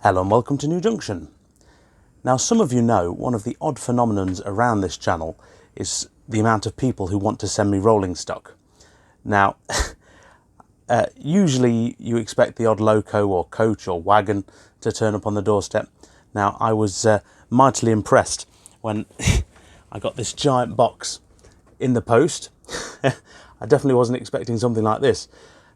Hello and welcome to New Junction. Now, some of you know one of the odd phenomenons around this channel is the amount of people who want to send me rolling stock. Now, usually you expect the odd loco or coach or wagon to turn up on the doorstep. Now, I was mightily impressed when I got this giant box in the post. I definitely wasn't expecting something like this.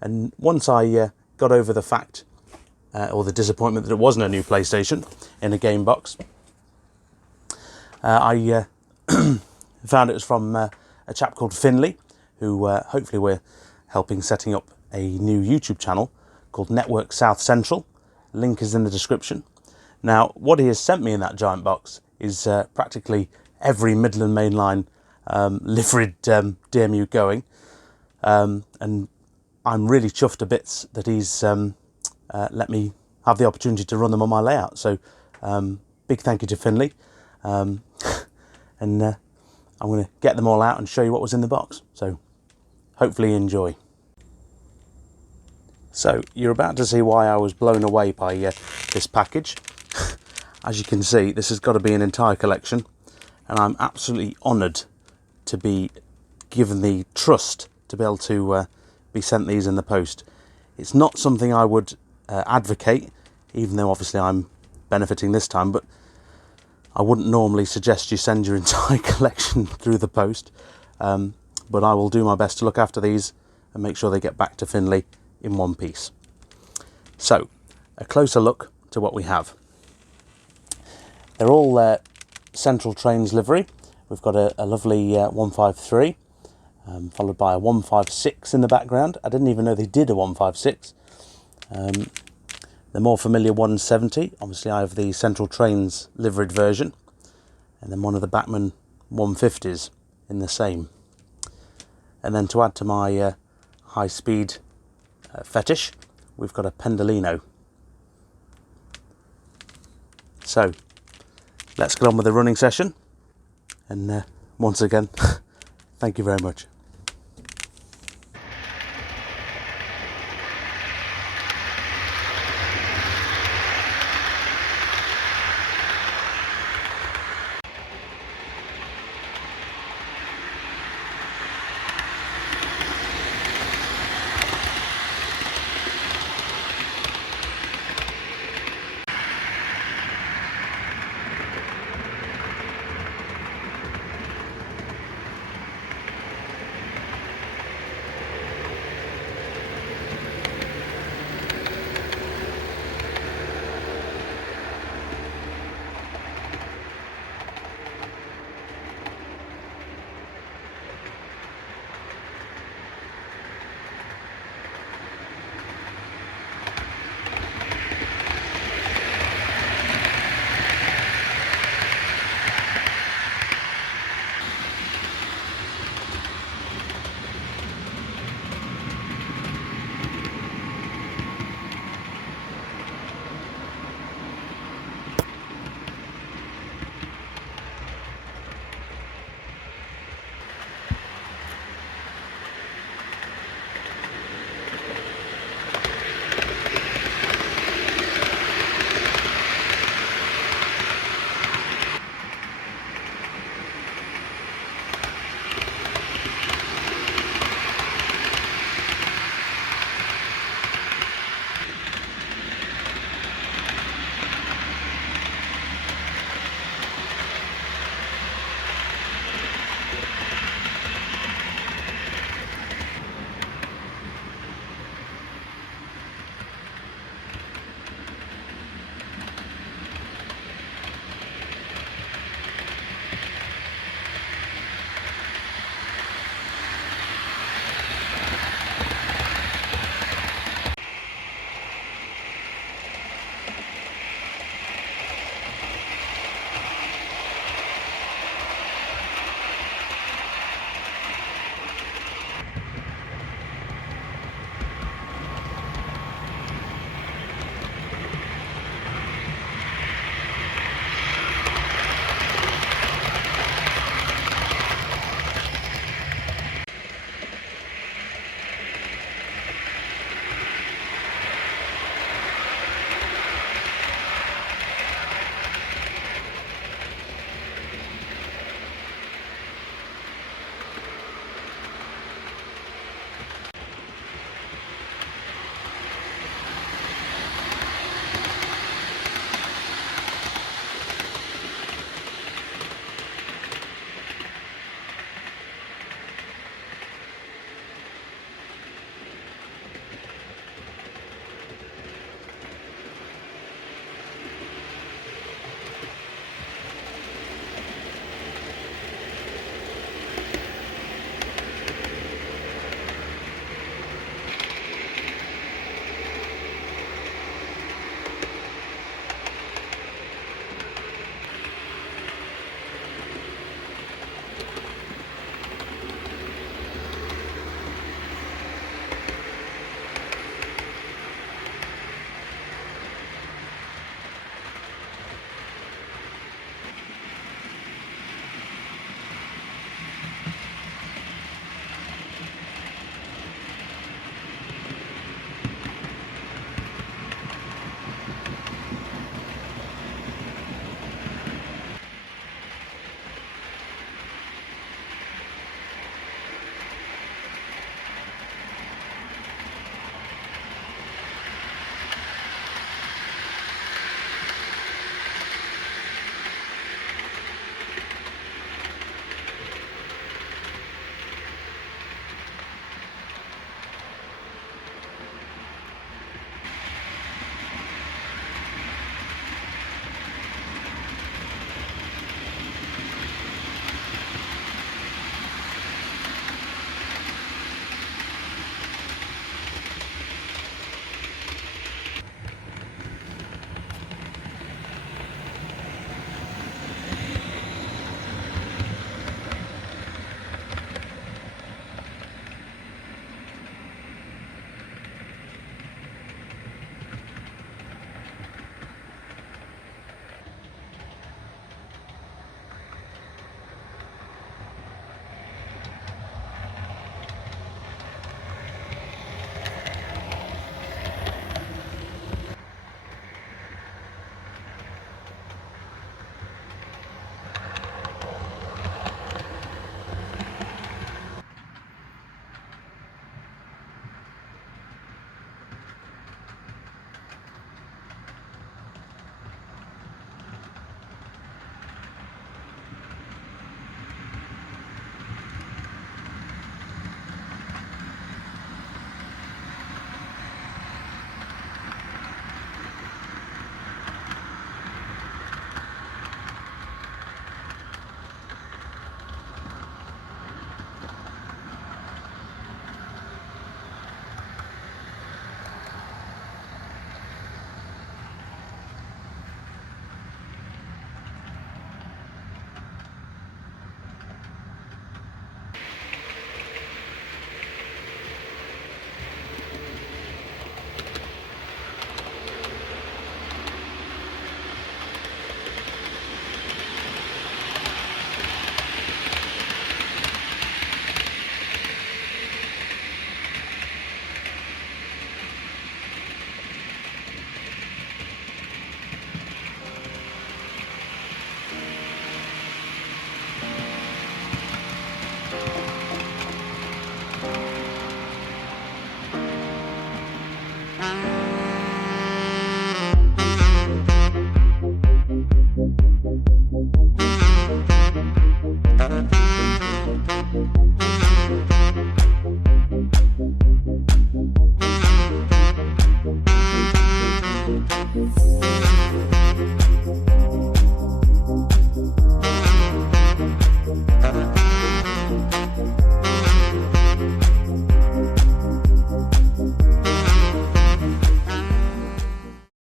And once I got over the fact or the disappointment that it wasn't a new PlayStation in a game box, I found it was from a chap called Finley, who hopefully we're helping setting up a new YouTube channel called Network South Central. Link is in the description. Now, what he has sent me in that giant box is practically every Midland Mainline liveried DMU going, and I'm really chuffed to bits that he's let me have the opportunity to run them on my layout. So big thank you to Finley, and I'm going to get them all out and show you what was in the box, so hopefully you enjoy. So you're about to see why I was blown away by this package. As you can see, this has got to be an entire collection, and I'm absolutely honoured to be given the trust to be able to be sent these in the post. It's not something I would advocate, even though obviously I'm benefiting this time, but I wouldn't normally suggest you send your entire collection through the post, but I will do my best to look after these and make sure they get back to Finley in one piece. So, a closer look to what we have. They're all Central Trains livery. We've got a lovely 153, followed by a 156 in the background. I didn't even know they did a 156. The more familiar 170, obviously I have the Central Trains liveried version, and then one of the Bachmann 150s in the same. And then to add to my high-speed fetish, we've got a Pendolino. So, let's get on with the running session, and once again, thank you very much.